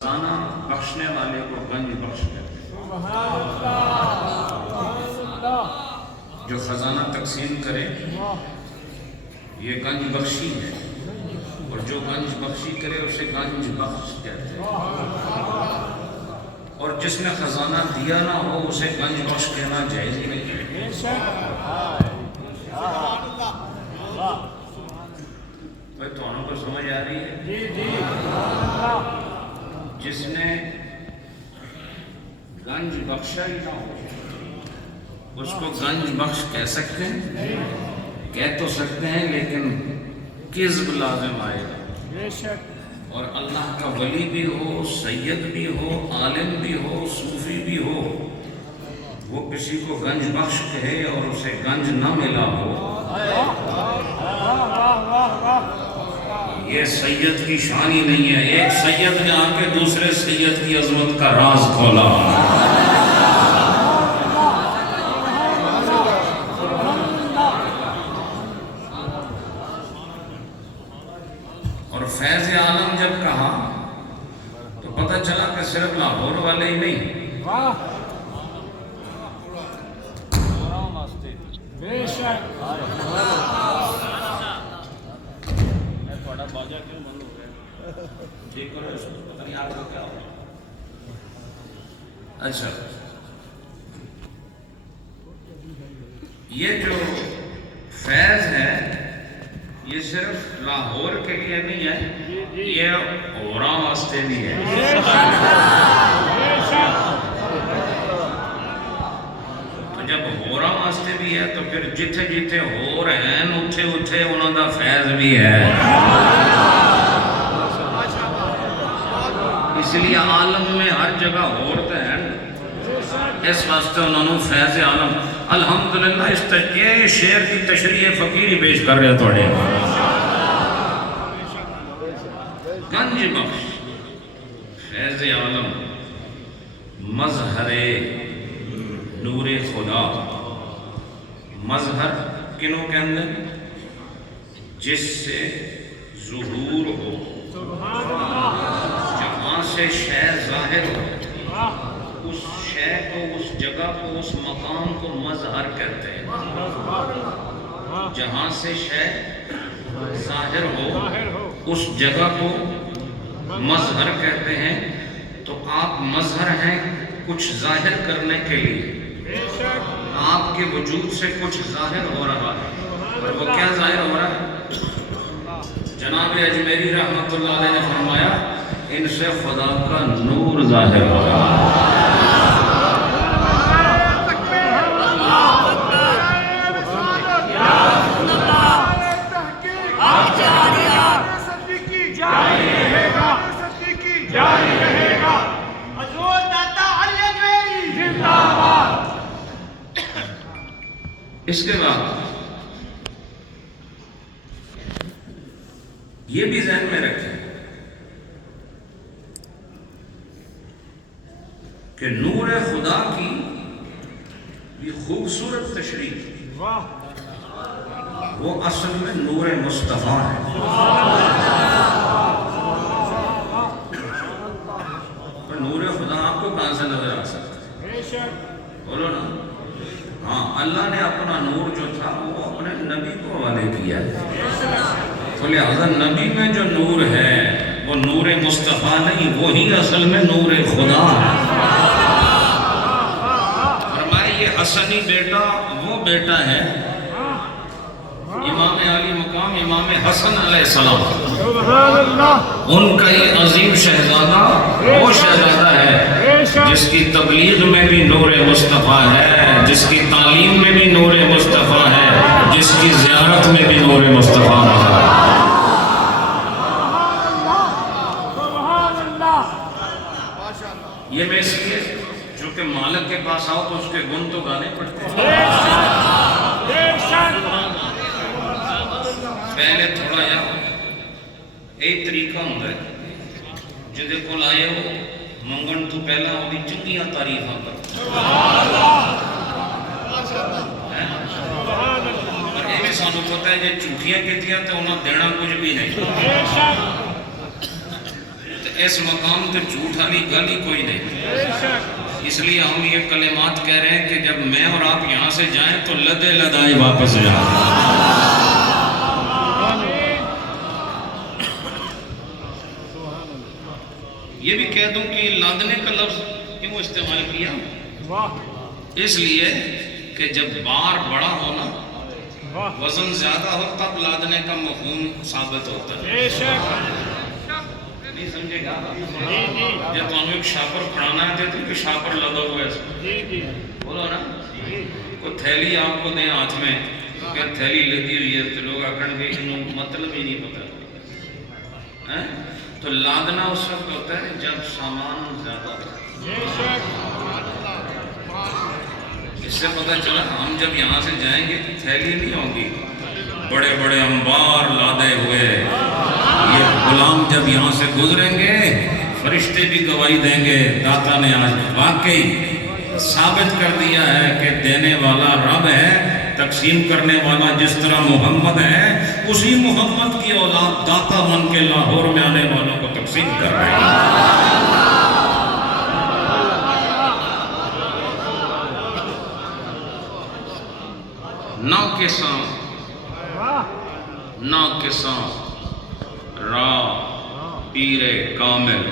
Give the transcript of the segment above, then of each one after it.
خزانہ بخشنے والے کو گنج بخش کہتے ہیں۔ جو خزانہ تقسیم کرے یہ گنج بخشی ہے، اور جو گنج بخشی کرے اسے گنج بخش کہتے ہیں، اور جس نے خزانہ دیا نہ ہو اسے گنج بخش کہنا جائز ہی نہیں ہے۔ بھائی تو انہوں کو سمجھ آ رہی ہے؟ جس نے گنج بخشا ہی نہ ہو اس کو گنج بخش کہہ سکتے ہیں؟ کہہ تو سکتے ہیں لیکن کذب لازم آئے گا۔ اور اللہ کا ولی بھی ہو، سید بھی ہو، عالم بھی ہو، صوفی بھی ہو، وہ کسی کو گنج بخش کہے اور اسے گنج نہ ملا ہو، یہ سید کی شان ہی نہیں ہے۔ ایک سید نے آ کے دوسرے سید کی عظمت کا راز کھولا۔ اور فیض عالم جب کہا تو پتہ چلا کہ صرف لاہور والے ہی نہیں، اچھا یہ جو فیض ہے یہ صرف لاہور کے لیے نہیں ہے، یہ اوراں واسطے بھی ہے۔ تو جب اوراں واسطے بھی ہے تو پھر جتھے جتھے ہو رہے ہیں اتھے اتھے انہوں دا فیض بھی ہے۔ اس لیے عالم میں ہر جگہ ہوتے ہیں، اس واسطے انہوں نے فیض عالم۔ الحمدللہ اس یہ شعر کی تشریح فقیری پیش کر رہے تھوڑے۔ گنج بخش فیض عالم مظہر نور خدا۔ مظہر کنوں کے اندر جس سے ظہور ہو، جہاں سے شے ظاہر ہو، اس شے کو، اس جگہ کو، اس مقام کو مظہر کہتے ہیں۔ جہاں سے شے ظاہر ہو اس جگہ کو مظہر کہتے ہیں۔ تو آپ مظہر ہیں کچھ ظاہر کرنے کے لیے، آپ کے وجود سے کچھ ظاہر ہو رہا ہے، اور وہ کیا ظاہر ہو رہا ہے؟ جناب اجمیری رحمت اللہ علیہ نے فرمایا ان سے خدا کا نور ظاہر ہو رہا ہے۔ اس کے بعد یہ بھی ذہن میں رکھیں کہ نور خدا کی یہ خوبصورت تشریح وہ اصل میں نور مصطفیٰ ہے۔ اور نور خدا آپ کو کہاں سے نظر آ سکتا ہے؟ بولو نا۔ ہاں، اللہ نے اپنا نور جو تھا وہ اپنے نبی کو حوالے کیا ہے، تو لہذا نبی میں جو نور ہے وہ نور مصطفیٰ نہیں، وہی اصل میں نور خدا ہے۔ فرمائے یہ حسنی بیٹا وہ بیٹا ہے امام علی مقام امام حسن علیہ السلام، ان کا یہ عظیم شہزادہ وہ شہزادہ ہے جس کی تبلیغ میں بھی نور مصطفیٰ ہے، جس کی تعلیم میں بھی نور مصطفیٰ ہے، جس کی زیارت میں بھی نور مصطفیٰ ہے۔ یہ میں اس لیے جو کہ مالک کے پاس آؤ تو اس کے گن تو گانے پڑتے ہیں۔ پہلے تھوڑا یا ایک طریقہ ہوتا ہے جدے کو لائے ہو منگن تو پہلا ہوگی چنگیاں تعریفاں کر، اور یہ بھی سانو پتہ ہے جے جھوٹیاں کیتیاں تو انہاں دینا کچھ بھی نہیں۔ اس مقام تے جھوٹ والی گل ہی کوئی نہیں. اس لیے ہم یہ کلمات کہہ رہے ہیں کہ جب میں اور آپ یہاں سے جائیں تو لدے لدائے واپس جائیں. یہ بھی کہہ دوں کہ لادنے کا لفظ کیوں استعمال کیا؟ اس لیے کہ جب بار بڑا ہونا وزن زیادہ ہو تب لادنے کا مفہوم ثابت ہوتا ہے. نہیں سمجھے گا؟ جب تو ایک شاپر پڑھانا ہے تو شاپر لدا ہوا ہے بولو نا. کوئی تھیلی آپ کو دیں ہاتھ میں کہ تھیلی لدی ہوئی ہے تو لوگ آکھن گے انہوں مطلب ہی نہیں پتا. تو لادنا اس وقت ہوتا ہے جب سامان زیادہ ہوتا ہے. اس سے پتہ چلا ہم جب یہاں سے جائیں گے تو تھیلی نہیں ہوگی, بڑے بڑے انبار لادے ہوئے. یہ غلام جب یہاں سے گزریں گے فرشتے بھی گواہی دیں گے داتا نے آج واقعی ثابت کر دیا ہے کہ دینے والا رب ہے, تقسیم کرنے والا جس طرح محمد ہے اسی محمد کی اولاد داتا بن کے لاہور میں آنے والوں کو تقسیم کر رہے ہیں. ناقصاں را پیر کامل,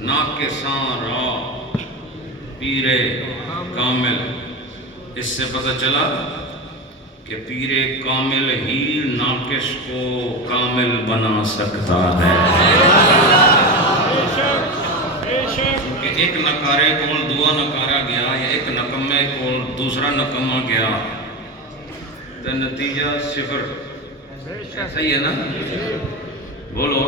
ناقصاں را پیر کامل. اس سے پتہ چلا کہ پیر کامل ہی ناقص کو کامل بنا سکتا ہے. کہ ایک نکارے کو دوا نکارا گیا یا ایک نکمے کو دوسرا نکمہ گیا تو نتیجہ صفر. ایسا ہی ہے نا؟ بولو.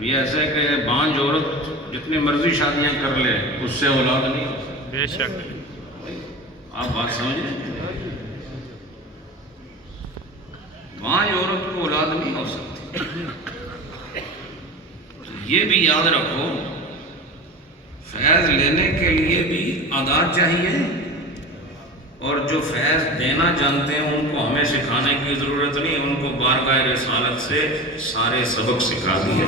یہ ایسا ہے کہ بانج عورت جتنی مرضی شادیاں کر لے اس سے اولاد نہیں. بے شک آپ بات سمجھیں, بانج عورت کو اولاد نہیں ہو سکتی. یہ بھی یاد رکھو فیض لینے کے لیے بھی ادا چاہیے, اور جو فیض دینا جانتے ہیں ان کو ہمیں سکھانے کی ضرورت نہیں, ان کو بارگاہ رسالت سے سارے سبق سکھا دیے.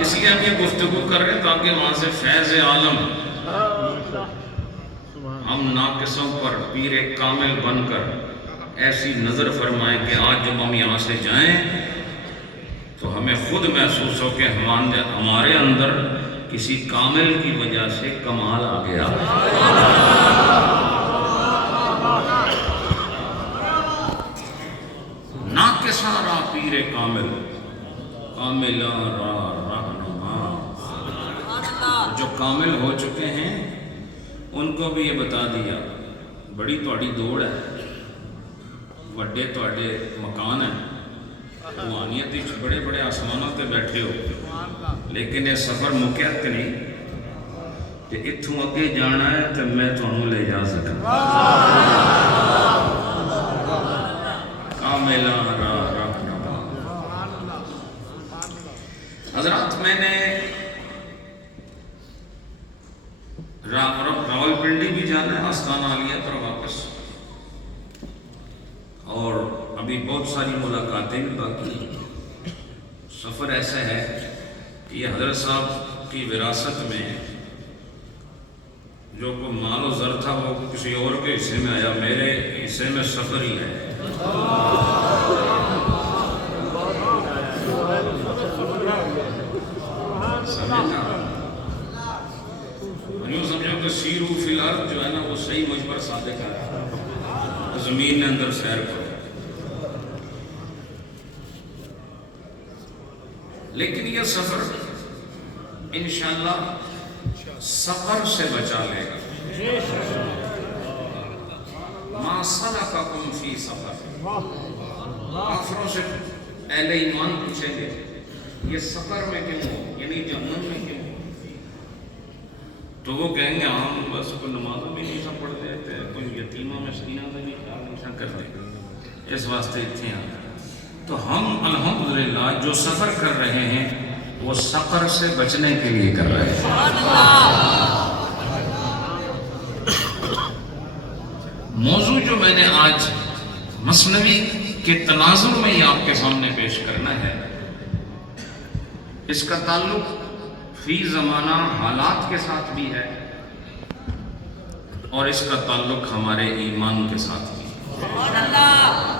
اس لیے ہم یہ گفتگو کر رہے ہیں تاکہ وہاں سے فیض عالم ہم ناقصوں پر پیر کامل بن کر ایسی نظر فرمائیں کہ آج جب ہم یہاں سے جائیں تو ہمیں خود محسوس ہو کہ ہمارے اندر کسی کامل کی وجہ سے کمال آ گیا. ناقصاں را پیر کامل, کاملاں را رہنما. جو کامل ہو چکے ہیں ان کو بھی یہ بتا دیا بڑی تہاڈی دوڑ ہے, بڑے تہاڈے مکان ہیں, روحانیت وچ بڑے بڑے آسمانوں تے بیٹھے ہو, لیکن یہ سفر مکیا تے نہیں کہ اتھوں اگے جانا ہے تو میں تھانوں لے جا سکا. کاملا را رہنما. حضرات میں نے راول پنڈی بھی جانا ہے, آستانہ عالیہ پر واپس, اور ابھی بہت ساری ملاقاتیں بھی باقی ہیں. سفر ایسا ہے کہ یہ حضرت صاحب کی وراثت میں جو کوئی مال و زر تھا وہ کسی اور کے حصے میں آیا, میرے حصے میں سفر ہی ہے. یوں سمجھو کہ سیرو فی الارض جو ہے نا وہ صحیح مجھ پر صادق ہے, زمین نے اندر سیر کرو. لیکن یہ سفر انشاءاللہ سفر سے بچا لے گا. ما سلککم فی سفر. کافروں سے اہل ایمان پوچھیں گے یہ سفر میں کیوں ہو, یعنی جہنم میں کیوں ہو, تو وہ کہیں گے ہم بس کوئی نمازوں بھی نہیں سب پڑھتے رہتے ہیں, کوئی یتیمہ مسکینہ میں بھی خیال نہیں کرتے, اس واسطے اتنے آتے. تو ہم الحمدللہ جو سفر کر رہے ہیں وہ سفر سے بچنے کے لیے کر رہے ہیں. موضوع جو میں نے آج مثنوی کے تناظر میں یہ آپ کے سامنے پیش کرنا ہے۔ اس کا تعلق فی زمانہ حالات کے ساتھ بھی ہے اور اس کا تعلق ہمارے ایمان کے ساتھ بھی ہے۔